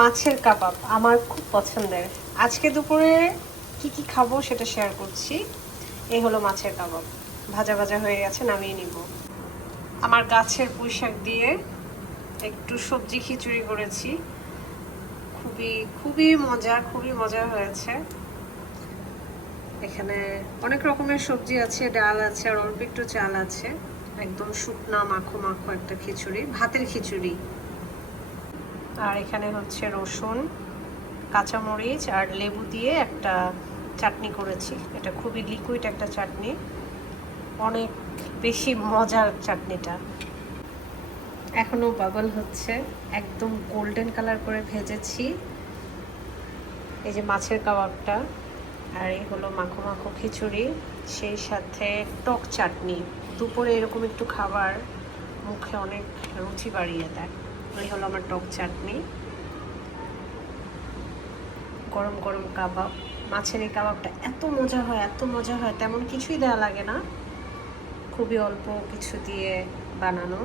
মাছের কাবাব আমার খুব পছন্দের। আজকে দুপুরে কি কি খাব সেটা শেয়ার করছি। এই হলো মাছের কাবাব। ভাজা ভাজা হয়ে গেছে, নামিয়ে নিব। আমার গাছের পুঁই শাক দিয়ে একটু সবজি খিচুড়ি করেছি। খুবই খুবই মজা খুবই মজা হয়েছে। এখানে অনেক রকমের সবজি আছে, ডাল আছে, আর অল্প একটু চাল আছে। একদম শুকনা মাখো মাখো একটা খিচুড়ি, ভাতের খিচুড়ি। আর এখানে হচ্ছে রসুন, কাঁচামরিচ আর লেবু দিয়ে একটা চাটনি করেছি। এটা খুবই লিকুইড একটা চাটনি। অনেক বেশি মজার চাটনিটা। এখনও বাবল হচ্ছে। একদম গোল্ডেন কালার করে ভেজেছি। এই যে মাছের কাবাবটা আর এই হলো মাখো মাখো খিচুড়ি, সেই সাথে টক চাটনি। দুপুরে এরকম একটু খাবার মুখে অনেক রুচি বাড়িয়ে দেয়। এই হলো আমার টক চাটনি। গরম গরম কাবাব। মাছের এই কাবাবটা এত মজা হয়, এত মজা হয়, তেমন কিছুই দেওয়া লাগে না। খুবই অল্প কিছু দিয়ে বানানো।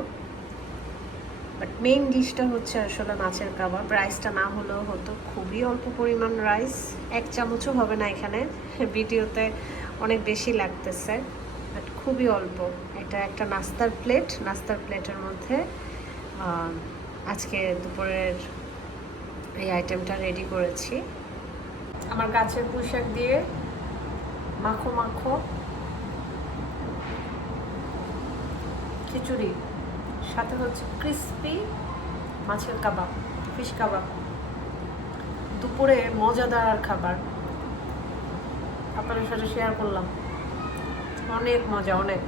বাট মেইন ডিশটা হচ্ছে আসলে মাছের কাবাব। রাইসটা না হলেও হতো। খুবই অল্প পরিমাণ রাইস এক চামচও হবে না এখানে। ভিডিওতে অনেক বেশি লাগতেছে। বাট খুবই অল্প। এটা একটা নাস্তার প্লেট নাস্তার প্লেটের মধ্যে আজকে দুপুরের এই আইটেমটা রেডি করেছি। আমার গাছের পোশাক দিয়ে মাখো মাখো খিচুড়ি, সাথে হচ্ছে ক্রিস্পি মাছের কাবাব ফিশ কাবাব। দুপুরে মজাদার খাবার। আপনাদের সাথে শেয়ার করলাম। অনেক মজা, অনেক।